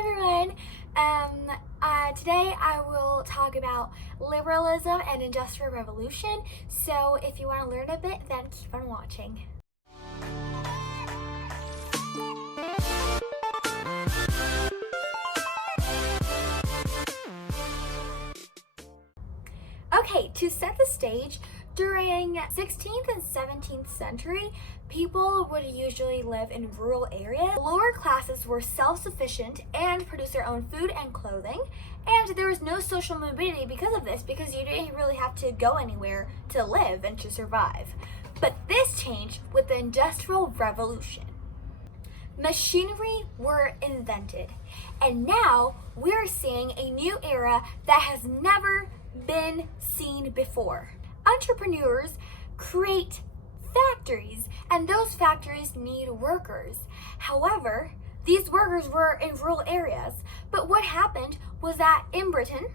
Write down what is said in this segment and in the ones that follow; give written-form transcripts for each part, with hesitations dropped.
Hi everyone. Today I will talk about liberalism and industrial revolution. So if you want to learn a bit, then keep on watching. Okay, to set the stage, during 16th and 17th century, people would usually live in rural areas. Lower classes were self-sufficient and produced their own food and clothing, and there was no social mobility because of this, because you didn't really have to go anywhere to live and to survive. But this changed with the Industrial Revolution. Machinery were invented, and now we're seeing a new era that has never been seen before. Entrepreneurs create factories, and those factories need workers. However, these workers were in rural areas. But what happened was that in Britain,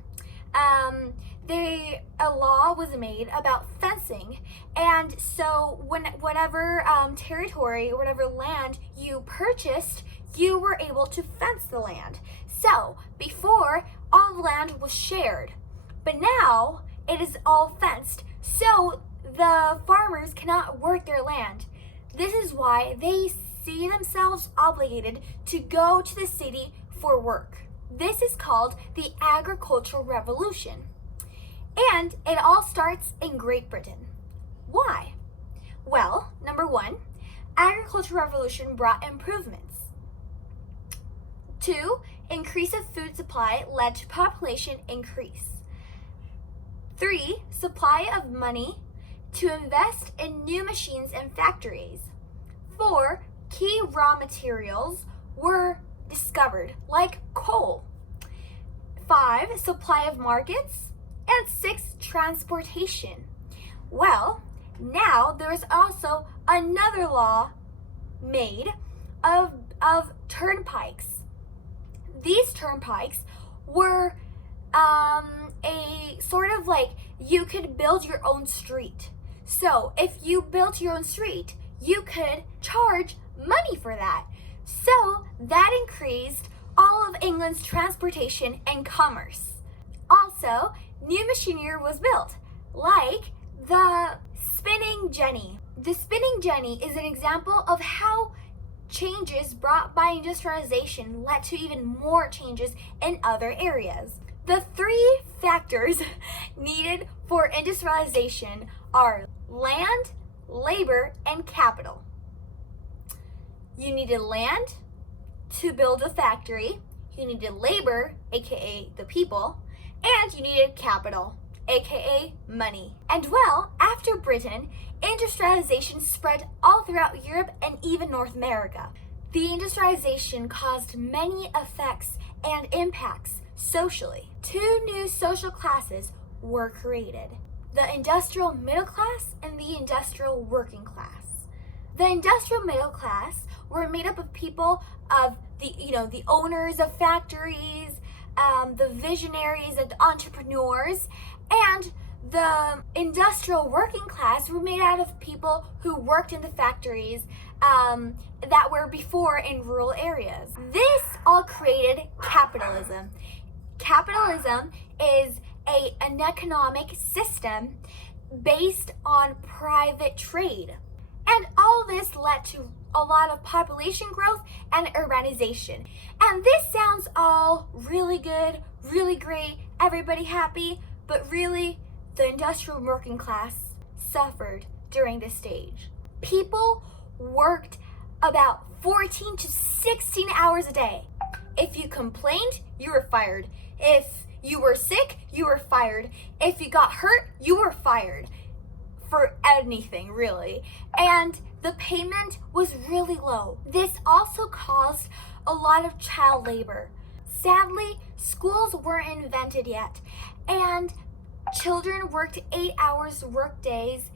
a law was made about fencing, and so whatever territory, whatever land you purchased, you were able to fence the land. So before, all the land was shared, but now it is all fenced, so the farmers cannot work their land. This is why they see themselves obligated to go to the city for work. This is called the Agricultural Revolution. And it all starts in Great Britain. Why? Well, number one, Agricultural Revolution brought improvements. 2, increase of food supply led to population increase. 3, supply of money to invest in new machines and factories. 4, key raw materials were discovered, like coal. 5, supply of markets. And 6, transportation. Well, now there is also another law made of turnpikes. These turnpikes were a sort of like you could build your own street. So if you built your own street, you could charge money for that. So that increased all of England's transportation and commerce. Also, new machinery was built, like the spinning jenny. The spinning jenny is an example of how changes brought by industrialization led to even more changes in other areas. The 3 factors needed for industrialization are land, labor, and capital. You needed land to build a factory, you needed labor, aka the people, and you needed capital, aka money. And well, after Britain, industrialization spread all throughout Europe and even North America. The industrialization caused many effects and impacts socially. 2 new social classes were created: the industrial middle class and the industrial working class. The industrial middle class were made up of people of the owners of factories, the visionaries and entrepreneurs, and the industrial working class were made out of people who worked in the factories that were before in rural areas. This all created capitalism. Capitalism is an economic system based on private trade. And all this led to a lot of population growth and urbanization. And this sounds all really good, really great, everybody happy, but really, the industrial working class suffered during this stage. People worked about 14 to 16 hours a day. If you complained, you were fired. If you were sick, you were fired. If you got hurt, you were fired. For anything, really. And the payment was really low. This also caused a lot of child labor. Sadly, schools weren't invented yet, and children worked 8 hours work days,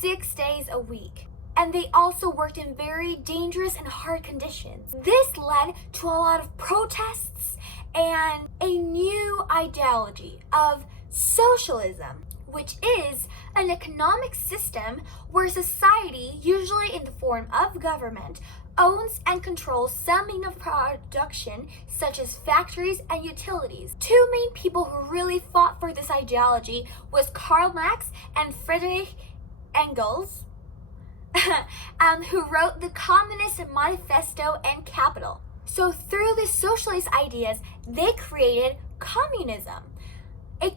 6 days a week. And they also worked in very dangerous and hard conditions. This led to a lot of protests and a new ideology of socialism, which is an economic system where society, usually in the form of government, owns and controls some means of production, such as factories and utilities. Two main people who really fought for this ideology was Karl Marx and Friedrich Engels, who wrote the Communist Manifesto and Capital. So through the socialist ideas, they created communism.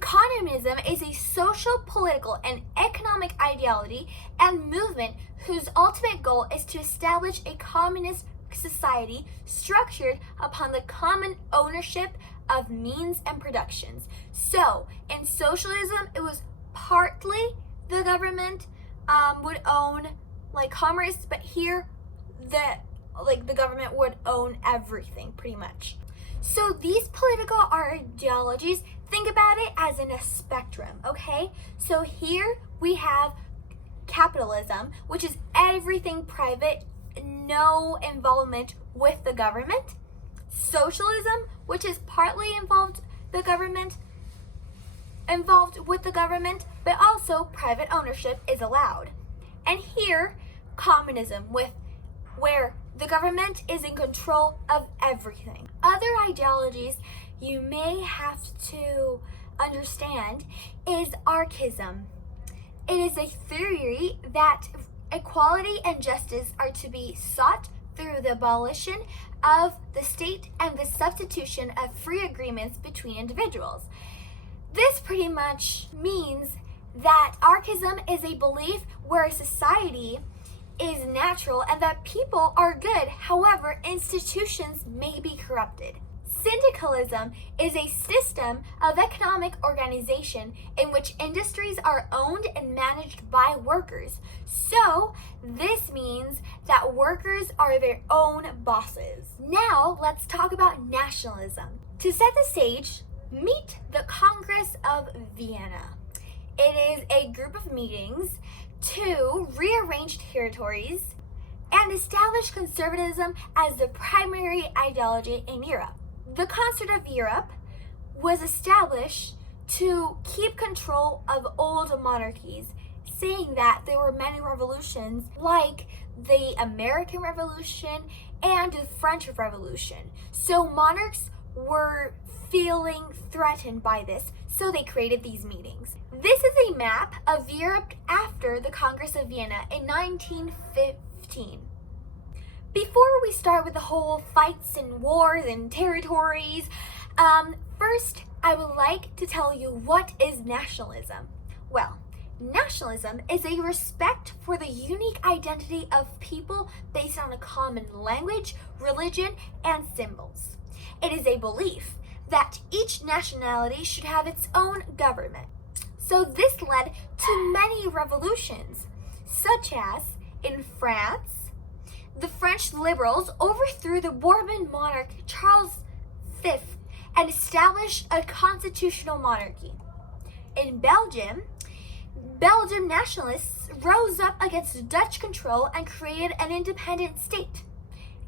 Communism is a social, political, and economic ideology and movement whose ultimate goal is to establish a communist society structured upon the common ownership of means and productions. So, in socialism, it was partly the government would own like commerce, but here the government would own everything pretty much. So these political ideologies, think about it as in a spectrum, okay? So here we have capitalism, which is everything private, no involvement with the government. Socialism, which is partly involved with the government, but also private ownership is allowed. And here, communism, where the government is in control of everything. Other ideologies you may have to understand is archaism. It is a theory that equality and justice are to be sought through the abolition of the state and the substitution of free agreements between individuals. This pretty much means that archaism is a belief where a society is natural and that people are good. However, institutions may be corrupted. Syndicalism is a system of economic organization in which industries are owned and managed by workers. So, this means that workers are their own bosses. Now, let's talk about nationalism. To set the stage, meet the Congress of Vienna. It is a group of meetings to rearrange territories and establish conservatism as the primary ideology in Europe. The Concert of Europe was established to keep control of old monarchies, saying that there were many revolutions like the American Revolution and the French Revolution. So monarchs were feeling threatened by this, so they created these meetings. This is a map of Europe after the Congress of Vienna in 1915. Before we start with the whole fights and wars and territories, first I would like to tell you what is nationalism. Well, nationalism is a respect for the unique identity of people based on a common language, religion, and symbols. It is a belief that each nationality should have its own government. So this led to many revolutions, such as in France, the French liberals overthrew the Bourbon monarch Charles V and established a constitutional monarchy. In Belgium nationalists rose up against Dutch control and created an independent state.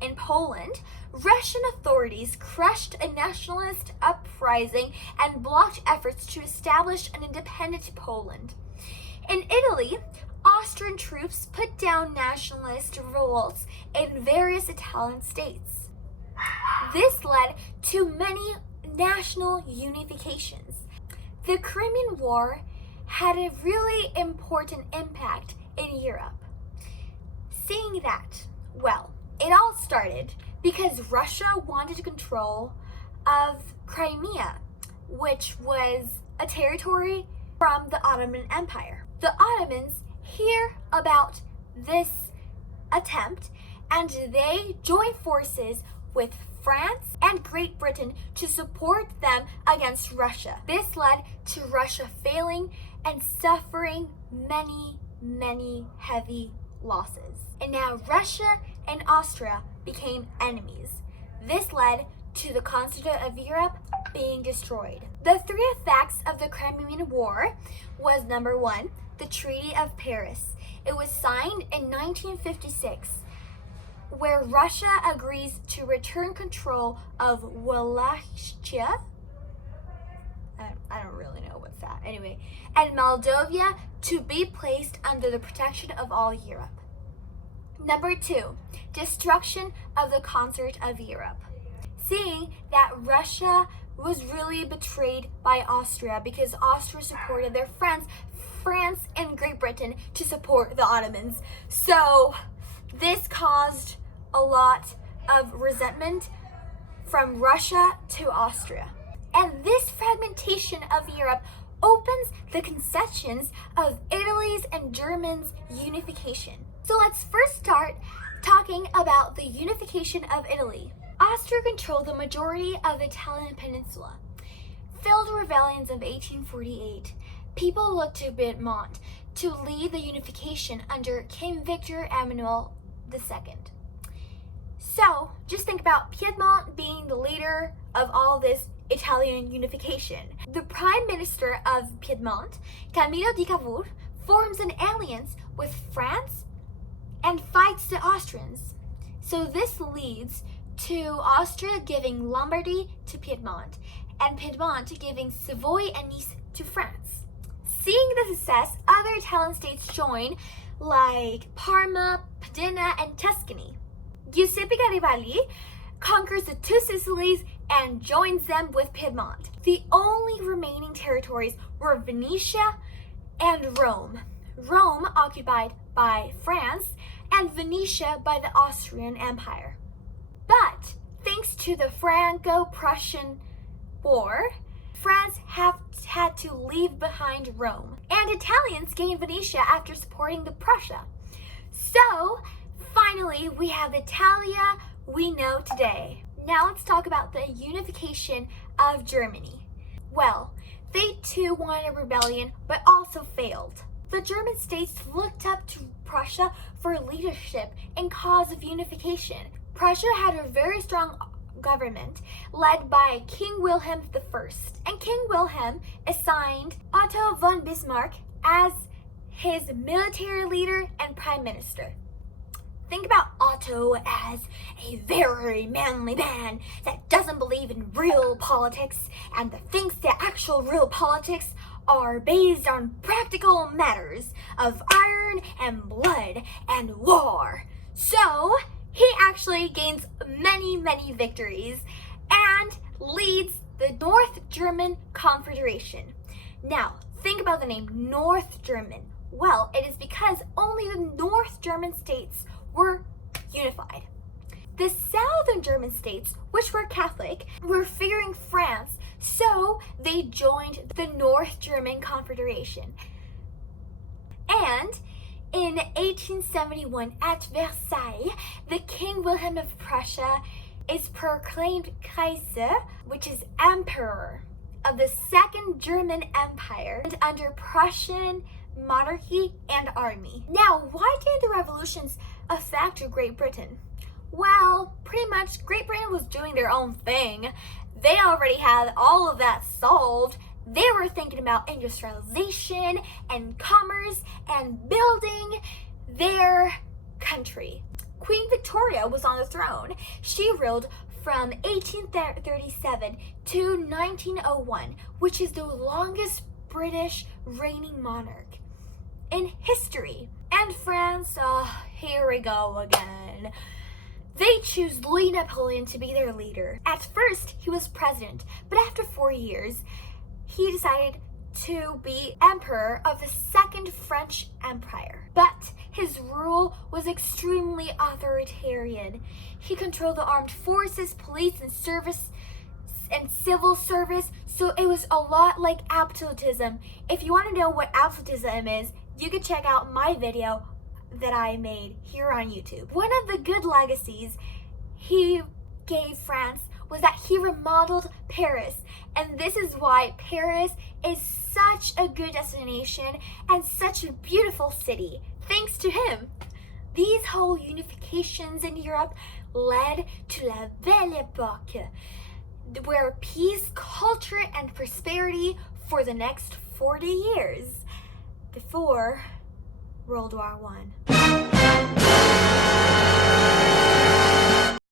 In Poland, Russian authorities crushed a nationalist uprising and blocked efforts to establish an independent Poland. In Italy, Austrian troops put down nationalist revolts in various Italian states. This led to many national unifications. The Crimean War had a really important impact in Europe. Seeing that, well, it all started because Russia wanted control of Crimea, which was a territory from the Ottoman Empire. The Ottomans hear about this attempt and they join forces with France and Great Britain to support them against Russia. This led to Russia failing and suffering many heavy losses. And now Russia and Austria became enemies. This led to the continent of Europe being destroyed. The three effects of the Crimean War was number one, the Treaty of Paris. It was signed in 1956, where Russia agrees to return control of Wallachia. I don't really know what's that. Anyway, and Moldova to be placed under the protection of all Europe. Number 2, destruction of the concert of Europe. Seeing that Russia was really betrayed by Austria because Austria supported their friends, France and Great Britain, to support the Ottomans. So this caused a lot of resentment from Russia to Austria. And this fragmentation of Europe opens the concessions of Italy's and Germany's unification. So let's first start talking about the unification of Italy. Austria controlled the majority of the Italian peninsula. Failed rebellions of 1848, people looked to Piedmont to lead the unification under King Victor Emmanuel II. So just think about Piedmont being the leader of all this Italian unification. The Prime Minister of Piedmont, Camillo di Cavour, forms an alliance with France and fights the Austrians. So this leads to Austria giving Lombardy to Piedmont, and Piedmont giving Savoy and Nice to France. Seeing the success, other Italian states join, like Parma, Modena, and Tuscany. Giuseppe Garibaldi conquers the two Sicilies and joins them with Piedmont. The only remaining territories were Venetia and Rome. Rome occupied by France and Venetia by the Austrian Empire. But thanks to the Franco-Prussian War, France had to leave behind Rome, and Italians gained Venetia after supporting the Prussia. So finally, we have the Italia we know today. Now let's talk about the unification of Germany. Well, they too wanted a rebellion, but also failed. The German states looked up to Prussia for leadership in cause of unification. Prussia had a very strong government led by King Wilhelm I, and King Wilhelm assigned Otto von Bismarck as his military leader and prime minister. Think about Otto as a very manly man that doesn't believe in real politics and that thinks that actual real politics are based on practical matters of iron and blood and war. So he actually gains many victories and leads the North German Confederation. Now, think about the name North German. Well, it is because only the North German states were unified. The Southern German states, which were Catholic, were fearing France, so they joined the North German Confederation. And in 1871 at Versailles, the King Wilhelm of Prussia is proclaimed Kaiser, which is emperor of the Second German Empire, and under Prussian monarchy and army. Now, why did the revolutions affect Great Britain? Well, pretty much Great Britain was doing their own thing. They already had all of that solved. They were thinking about industrialization and commerce and building their country. Queen Victoria was on the throne. She ruled from 1837 to 1901, which is the longest British reigning monarch in history. And France, here we go again. They choose Louis Napoleon to be their leader. At first, he was president, but after 4 years, he decided to be emperor of the Second French Empire. But his rule was extremely authoritarian. He controlled the armed forces, police, and service and civil service, so it was a lot like absolutism. If you want to know what absolutism is, you can check out my video that I made here on YouTube. One of the good legacies he gave France was that he remodeled Paris, and this is why Paris is such a good destination and such a beautiful city, thanks to him. These whole unifications in Europe led to la Belle Époque, where peace, culture, and prosperity for the next 40 years before World War I.